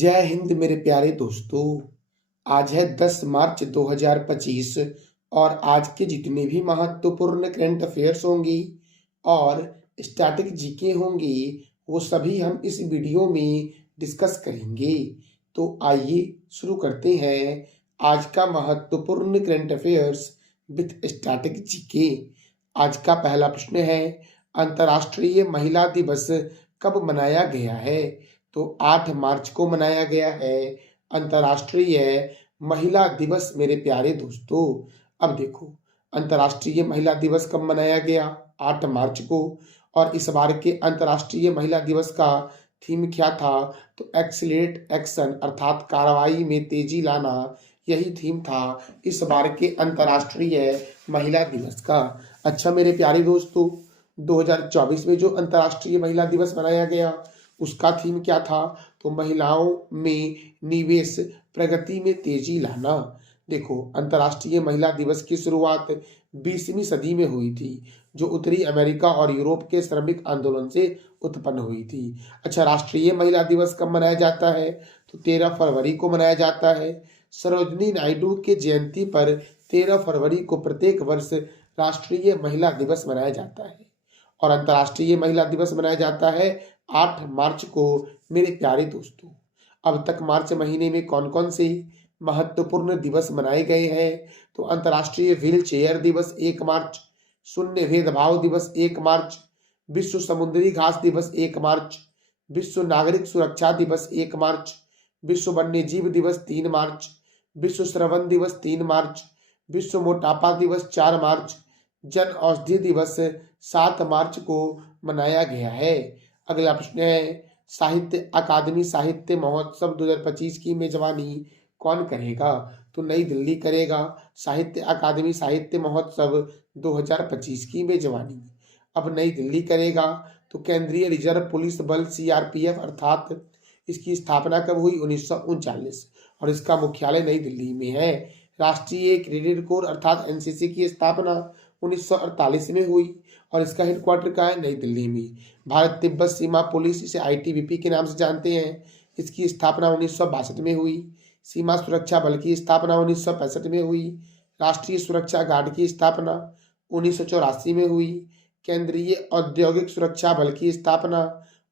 जय हिंद मेरे प्यारे दोस्तों। आज है 10 मार्च 2025 और आज के जितने भी महत्वपूर्ण करंट अफेयर्स होंगी और स्टैटिक जीके होंगी वो सभी हम इस वीडियो में डिस्कस करेंगे। तो आइए शुरू करते हैं आज का महत्वपूर्ण current affairs with static GK. आज का पहला प्रश्न है, अंतर्राष्ट्रीय महिला दिवस कब मनाया गया है? तो 8 मार्च को मनाया गया है अंतर्राष्ट्रीय महिला दिवस मेरे प्यारे दोस्तों। अब देखो, अंतर्राष्ट्रीय महिला दिवस कब मनाया गया? 8 मार्च को। और इस बार के अंतर्राष्ट्रीय महिला दिवस का थीम क्या था? तो एक्सीलरेट एक्शन अर्थात कार्रवाई में तेजी लाना, यही थीम था इस बार के अंतर्राष्ट्रीय महिला दिवस का। अच्छा मेरे प्यारे दोस्तों, 2024 में जो अंतर्राष्ट्रीय महिला दिवस मनाया गया उसका थीम क्या था? तो महिलाओं में निवेश, प्रगति में तेजी लाना। देखो, अंतर्राष्ट्रीय महिला दिवस की शुरुआत 20वीं सदी में हुई थी, जो उत्तरी अमेरिका और यूरोप के श्रमिक आंदोलन से उत्पन्न हुई थी। अच्छा, राष्ट्रीय महिला दिवस कब मनाया जाता है? तो 13 फरवरी को मनाया जाता है। सरोजिनी नायडू के जयंती पर 13 फरवरी को प्रत्येक वर्ष राष्ट्रीय महिला दिवस मनाया जाता है। और अंतर्राष्ट्रीय महिला दिवस मनाया जाता है 8 मार्च को मेरे प्यारे दोस्तों। अब तक मार्च महीने में कौन कौन से महत्वपूर्ण दिवस मनाए गए हैं? तो अंतर्राष्ट्रीय व्हील चेयर दिवस 1 मार्च, शून्य भेदभाव दिवस 1 मार्च, विश्व समुद्री घास दिवस 1 मार्च, विश्व नागरिक सुरक्षा दिवस 1 मार्च, विश्व वन्य जीव दिवस 3 मार्च, विश्व श्रवण दिवस 3 मार्च, विश्व मोटापा दिवस 4 मार्च, जन औषधि दिवस 7 मार्च को मनाया गया है। अगला प्रश्न है, साहित्य अकादमी साहित्य महोत्सव 2025 की मेजबानी कौन करेगा? तो नई दिल्ली करेगा साहित्य अकादमी साहित्य महोत्सव 2025 की मेजबानी। अब नई दिल्ली करेगा तो केंद्रीय रिजर्व पुलिस बल सीआरपीएफ अर्थात इसकी स्थापना कब हुई? 1939 और इसका मुख्यालय नई दिल्ली में है। राष्ट्रीय क्रेडिट कोर अर्थात एनसीसी की स्थापना 1948 में हुई और इसका हेडक्वार्टर कहाँ है? नई दिल्ली में। भारत तिब्बत सीमा पुलिस, इसे आईटीबीपी के नाम से जानते हैं, इसकी स्थापना 1962 में हुई। सीमा सुरक्षा बल की स्थापना 1965 में हुई। राष्ट्रीय सुरक्षा गार्ड की स्थापना 1984 में हुई। केंद्रीय औद्योगिक सुरक्षा बल की स्थापना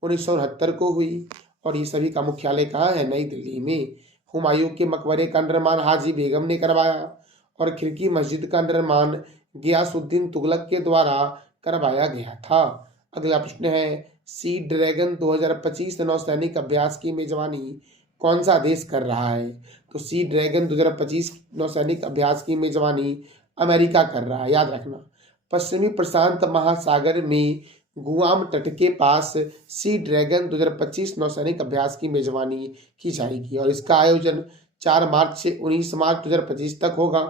1969 को हुई और ये सभी का मुख्यालय कहाँ है? नई दिल्ली में। हुमायूं के मकबरे का निर्माण हाजी बेगम ने करवाया और खिड़की मस्जिद का निर्माण गियासुद्दीन तुगलक के द्वारा करवाया गया था। अगला प्रश्न है, सी ड्रैगन 2025 नौसैनिक अभ्यास की मेजबानी कौन सा देश कर रहा है? तो सी ड्रैगन 2025 नौसैनिक अभ्यास की मेजबानी अमेरिका कर रहा है, याद रखना। पश्चिमी प्रशांत महासागर में गुआम तट के पास सी ड्रैगन 2025 नौसैनिक अभ्यास की मेजबानी की जाएगी और इसका आयोजन 4 मार्च से 19 मार्च 2025 तक होगा।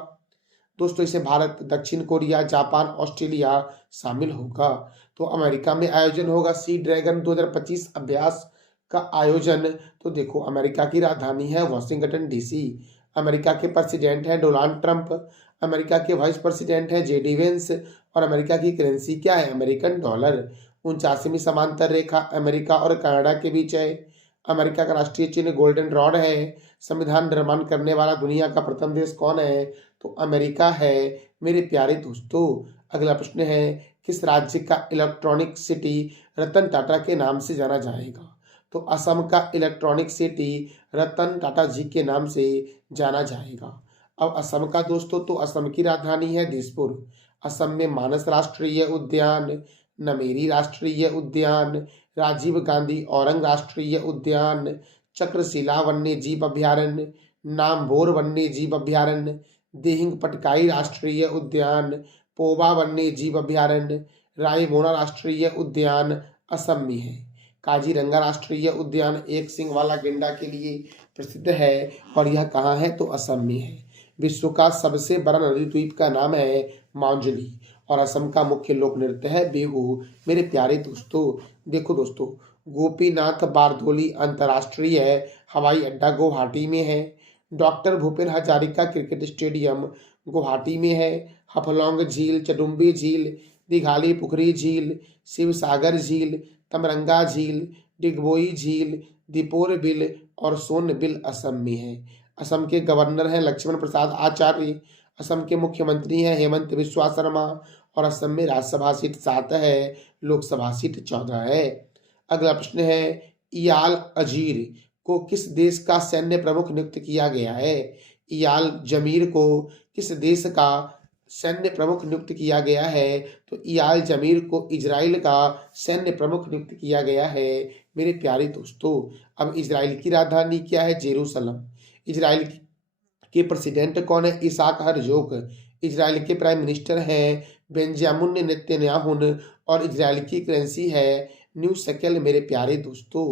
दोस्तों, इसे भारत, दक्षिण कोरिया, जापान, ऑस्ट्रेलिया शामिल होगा। तो अमेरिका में आयोजन होगा सी ड्रैगन 2025 अभ्यास का आयोजन। तो देखो, अमेरिका की राजधानी है वॉशिंगटन डीसी। अमेरिका के प्रेसिडेंट है डोनाल्ड ट्रंप। अमेरिका के वाइस प्रेसिडेंट है जेडी वेंस और अमेरिका की करेंसी क्या है? American dollar. 49वीं समांतर रेखा अमेरिका और कनाडा के बीच है। अमेरिका का राष्ट्रीय चिन्ह गोल्डन रॉड है। संविधान निर्माण करने वाला दुनिया का प्रथम देश कौन है? तो अमेरिका है मेरे प्यारे दोस्तों। अगला प्रश्न है, किस राज्य का इलेक्ट्रॉनिक सिटी रतन टाटा के नाम से जाना जाएगा? तो असम का इलेक्ट्रॉनिक सिटी रतन टाटा जी के नाम से जाना जाएगा। अब असम का दोस्तों, तो असम की राजधानी है दिसपुर। असम में मानस राष्ट्रीय उद्यान, नमेरी राष्ट्रीय उद्यान, राजीव गांधी औरंग राष्ट्रीय उद्यान, चक्रशिला वन्य जीव अभ्यारण्य, नामभोर वन्य जीव अभ्यारण्य, दिहिंग पटकाई राष्ट्रीय उद्यान, पोबा वन्य जीव अभ्यारण्य, रायमोना राष्ट्रीय उद्यान असम में है। काजीरंगा राष्ट्रीय उद्यान एक सिंग वाला गेंडा के लिए प्रसिद्ध है और यह कहाँ है? तो असम में है। विश्व का सबसे बड़ा नदी द्वीप का नाम है मांजुली और असम का मुख्य लोक नृत्य है बिहू मेरे प्यारे दोस्तों। देखो दोस्तों, गोपीनाथ बारदोली अंतर्राष्ट्रीय हवाई अड्डा गुवाहाटी में है। Doctor Bhupen Hazarika cricket stadium Guwahati में है। हफलौंग झील, चडुम्बी झील, दिघाली पुखरी झील, शिवसागर झील, तमरंगा झील, डिगबोई झील, दीपोर बिल और सोनबिल असम में है। असम के गवर्नर हैं लक्ष्मण प्रसाद आचार्य। असम के मुख्यमंत्री हैं हेमंत बिस्वा शर्मा। और असम में राज्यसभा सीट 7 है, लोकसभा सीट 14 है। अगला प्रश्न है, इयाल अजीर को किस देश का सैन्य प्रमुख नियुक्त किया गया है? इयाल जमीर को किस देश का सैन्य प्रमुख नियुक्त किया गया है? तो इयाल जमीर को इजराइल का सैन्य प्रमुख नियुक्त किया गया है मेरे प्यारे दोस्तों। अब इजराइल की राजधानी क्या है? जेरूसलम। इजराइल के प्रेसिडेंट कौन है? Isaac Herzog. इजराइल के प्राइम मिनिस्टर हैं बेंजामिन नेतन्याहू। और इजराइल की करेंसी है न्यू शेकेल मेरे प्यारे दोस्तों।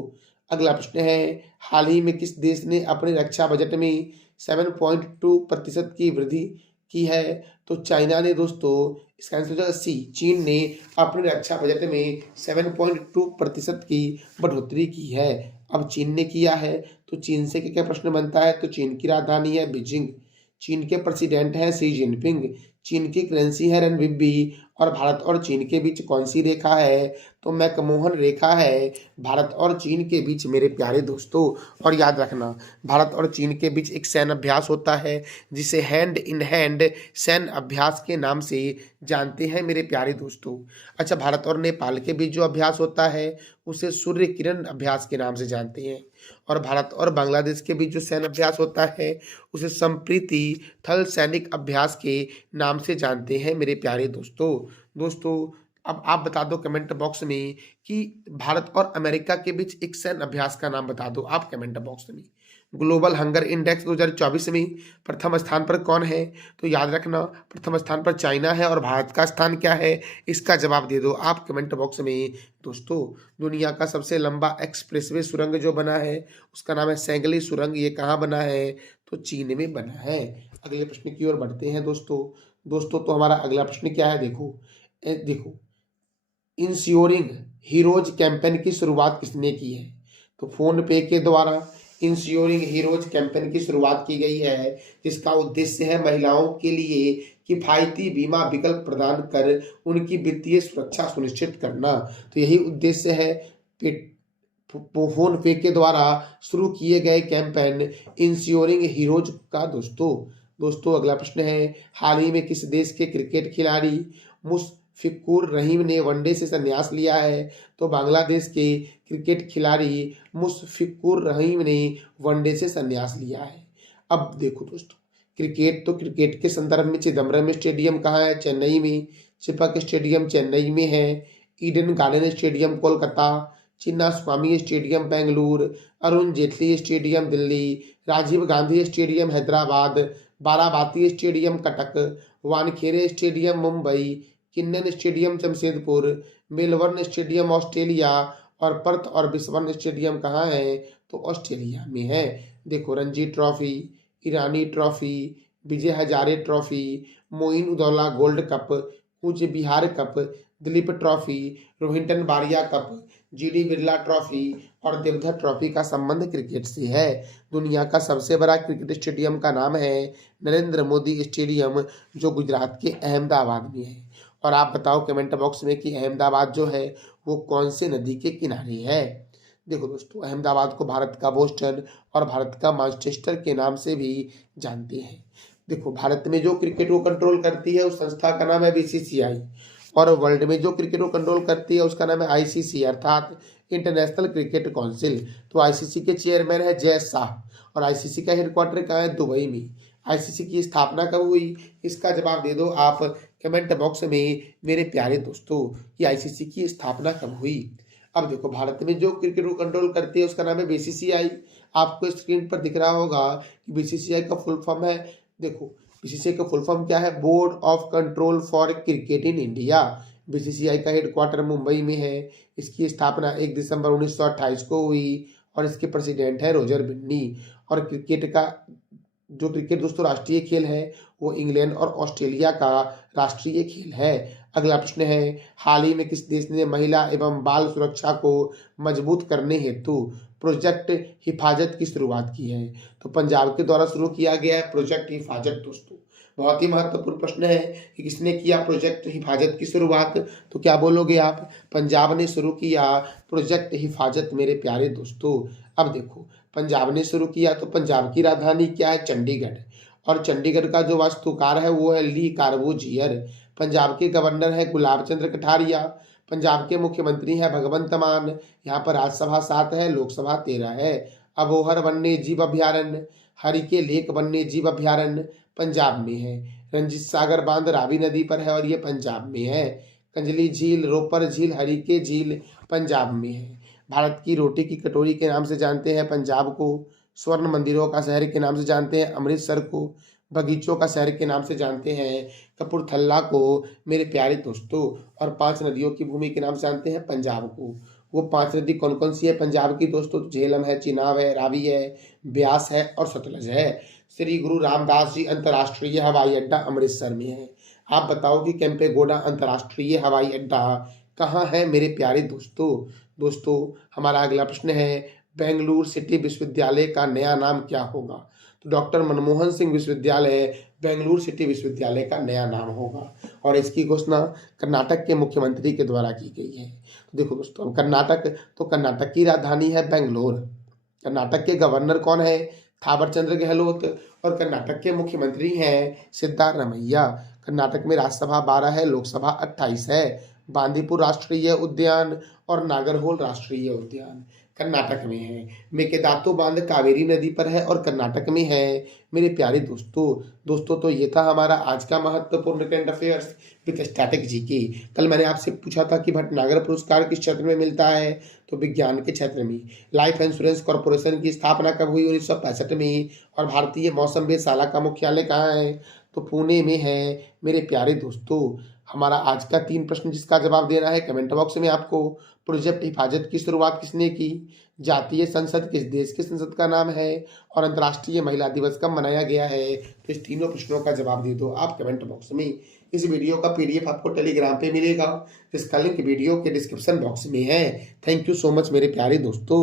अगला प्रश्न है, हाल ही में किस देश ने अपने रक्षा बजट में 7.2% की वृद्धि की है? तो चाइना ने दोस्तों। इसका आंसर हो जाएगा सी, चीन ने अपने रक्षा बजट में 7.2% की बढ़ोतरी की है। अब चीन ने किया है तो चीन से क्या क्या प्रश्न बनता है? तो चीन की राजधानी है बीजिंग। चीन के प्रेसिडेंट हैं शी जिनपिंग। चीन की करेंसी है रनबिबी। और भारत और चीन के बीच कौन सी रेखा है? तो मैकमोहन रेखा है भारत और चीन के बीच मेरे प्यारे दोस्तों। और याद रखना, भारत और चीन के बीच एक सैन्य अभ्यास होता है जिसे हैंड इन हैंड सैन्य अभ्यास के नाम से जानते हैं मेरे प्यारे दोस्तों। अच्छा, भारत और नेपाल के बीच जो अभ्यास होता है उसे सूर्य किरण अभ्यास के नाम से जानते हैं। और भारत और बांग्लादेश के बीच जो सैन्य अभ्यास होता है उसे संप्रीति थल सैनिक अभ्यास के नाम से जानते हैं मेरे प्यारे दोस्तों। अब आप बता दो कमेंट बॉक्स में कि भारत और अमेरिका के बीच एक सैन्य अभ्यास का नाम बता दो आप कमेंट बॉक्स में। ग्लोबल हंगर इंडेक्स 2024 में प्रथम स्थान पर कौन है? तो याद रखना, प्रथम स्थान पर चाइना है। और भारत का स्थान क्या है? इसका जवाब दे दो आप कमेंट बॉक्स में दोस्तों। दुनिया का सबसे लंबा एक्सप्रेसवे सुरंग जो बना है उसका नाम है सैंगली सुरंग। ये कहाँ बना है? तो चीन में बना है। अगले प्रश्न की ओर बढ़ते हैं दोस्तों। तो हमारा अगला प्रश्न क्या है? देखो, इंश्योरिंग हीरोज कैंपेन की शुरुआत किसने की है? तो फोन पे के द्वारा इंश्योरिंग हीरोज कैंपेन की शुरुआत की गई है, जिसका उद्देश्य है महिलाओं के लिए किफायती बीमा विकल्प प्रदान कर उनकी वित्तीय सुरक्षा सुनिश्चित करना। तो यही उद्देश्य है फोन पे के द्वारा शुरू किए गए कैंपेन इंश्योरिंग हीरोज का दोस्तों। अगला प्रश्न है, हाल ही में किस देश के क्रिकेट खिलाड़ी मुशफिकुर रहीम ने वनडे से संन्यास लिया है? तो बांग्लादेश के क्रिकेट खिलाड़ी मुशफिकुर रहीम ने वनडे से संन्यास लिया है। अब देखो दोस्तों, क्रिकेट के संदर्भ में चिदम्बरम स्टेडियम कहाँ है? चेन्नई में। चिपक स्टेडियम चेन्नई में है। Eden garden stadium Kolkata. Chinna Swamy stadium Bengaluru. Arun Jaitley stadium Delhi. Rajiv Gandhi stadium Hyderabad. Barabati stadium Cuttack. Wankhede stadium Mumbai. Keenan stadium Jamshedpur. Melbourne stadium Australia. और पर्थ और ब्रिस्बेन स्टेडियम कहाँ है? तो ऑस्ट्रेलिया में है। देखो, Ranji trophy, Irani trophy, Vijay Hazare trophy, Moin Udaula gold cup, Cooch Behar cup, Duleep trophy, Rohinton Baria cup, GD Birla trophy और देवधर ट्रॉफी का संबंध क्रिकेट से है। दुनिया का सबसे बड़ा क्रिकेट स्टेडियम का नाम है नरेंद्र मोदी स्टेडियम, जो गुजरात के अहमदाबाद में है। और आप बताओ कमेंट बॉक्स में कि अहमदाबाद जो है वो कौन से नदी के किनारे है? देखो दोस्तों, अहमदाबाद को भारत का बोस्टन और भारत का मैनचेस्टर के नाम से भी जानते हैं। देखो, भारत में जो क्रिकेट को कंट्रोल करती है उस संस्था का नाम है बीसीसीआई। और वर्ल्ड में जो क्रिकेट को कंट्रोल करती है उसका नाम है आईसीसी, अर्थात इंटरनेशनल क्रिकेट काउंसिल। तो आईसीसी के चेयरमैन है जय शाह। और आईसीसी का हेडक्वार्टर कहाँ है? दुबई में। आईसीसी की स्थापना कब हुई? इसका जवाब दे दो आप कमेंट बॉक्स में मेरे प्यारे दोस्तों कि आईसीसी की स्थापना कब हुई। अब देखो, भारत में जो क्रिकेट को कंट्रोल करती है उसका नाम है बीसीसीआई। आपको स्क्रीन पर दिख रहा होगा कि बीसीसीआई का फुल फॉर्म है। देखो, बीसीसीआई का फुल फॉर्म क्या है? Board of control for cricket in India. BCCI का हेडक्वार्टर मुंबई में है। इसकी स्थापना 1 दिसंबर 1928 को हुई। और इसके प्रेसिडेंट है रोजर बिन्नी। और क्रिकेट दोस्तों राष्ट्रीय खेल है वो इंग्लैंड और ऑस्ट्रेलिया का राष्ट्रीय खेल है। अगला प्रश्न है, हाल ही में किस देश ने महिला एवं बाल सुरक्षा को मजबूत करने हेतु प्रोजेक्ट हिफाजत की शुरुआत की है? तो पंजाब के द्वारा शुरू किया गया है प्रोजेक्ट हिफाजत दोस्तों। बहुत ही महत्वपूर्ण प्रश्न है कि किसने किया प्रोजेक्ट हिफाजत की शुरुआत? तो क्या बोलोगे आप? पंजाब ने शुरू किया प्रोजेक्ट हिफाजत मेरे प्यारे दोस्तों। अब देखो, पंजाब ने शुरू किया। तो पंजाब की राजधानी क्या है? चंडीगढ़। और चंडीगढ़ का जो वास्तुकार है वो है ली कार्बूजियर। पंजाब के गवर्नर है गुलाब चंद्र कटारिया। पंजाब के मुख्यमंत्री हैं भगवंत मान। यहाँ पर राज्यसभा 7 है, लोकसभा 13 है। अबोहर वन्य जीव अभ्यारण्य, हरिके लेक वन्य जीव अभ्यारण्य पंजाब में है। रंजीत सागर बांध रावी नदी पर है और ये पंजाब में है। कंजली झील, रोपर झील, हरिके झील पंजाब में है। भारत की रोटी की कटोरी के नाम से जानते हैं पंजाब को। स्वर्ण मंदिरों का शहर के नाम से जानते हैं अमृतसर को। बगीचों का शहर के नाम से जानते हैं कपूरथला को मेरे प्यारे दोस्तों। और 5 नदियों की भूमि के नाम से जानते हैं पंजाब को। वो 5 नदी कौन कौन सी है पंजाब की दोस्तों? तो झेलम है, चिनाब है, रावी है, ब्यास है और सतलज है। श्री गुरु रामदास जी अंतर्राष्ट्रीय हवाई अड्डा अमृतसर में है। आप बताओ कि केम्पेगौड़ा अंतर्राष्ट्रीय हवाई अड्डा कहाँ है मेरे प्यारे दोस्तों? दोस्तों हमारा अगला प्रश्न है, बेंगलुरु सिटी विश्वविद्यालय का नया नाम क्या होगा? तो डॉक्टर मनमोहन सिंह विश्वविद्यालय बेंगलुरु सिटी विश्वविद्यालय का नया नाम होगा। और इसकी घोषणा कर्नाटक के मुख्यमंत्री के द्वारा की गई है। तो देखो दोस्तों, कर्नाटक की राजधानी है बेंगलोर। कर्नाटक के गवर्नर कौन है? थावर चंद्र गहलोत। और कर्नाटक के मुख्यमंत्री हैं सिद्धारमैया। कर्नाटक में राज्यसभा 12 है, लोकसभा 28 है। बांदीपुर राष्ट्रीय उद्यान और नागरहोल राष्ट्रीय उद्यान कर्नाटक में है। मेकेदातु बांध कावेरी नदी पर है और कर्नाटक में है मेरे प्यारे दोस्तों। तो ये था हमारा आज का महत्वपूर्ण current affairs with static GK. कल मैंने आपसे पूछा था कि भटनागर पुरस्कार किस क्षेत्र में मिलता है? तो विज्ञान के क्षेत्र में। लाइफ इंश्योरेंस कॉर्पोरेशन की स्थापना कब हुई? 1965 में। और भारतीय मौसम वेधशाला का मुख्यालय कहाँ है? तो पुणे में है मेरे प्यारे दोस्तों। हमारा आज का 3 प्रश्न जिसका जवाब देना है कमेंट बॉक्स में आपको। प्रोजेक्ट हिफाजत की शुरुआत किसने की? जातीय संसद किस देश की संसद का नाम है? और अंतर्राष्ट्रीय महिला दिवस कब मनाया गया है? तो इस तीनों प्रश्नों का जवाब दे दो आप कमेंट बॉक्स में। इस वीडियो का PDF आपको टेलीग्राम पे मिलेगा, जिसका लिंक वीडियो के डिस्क्रिप्शन बॉक्स में है। थैंक यू सो मच मेरे प्यारे दोस्तों।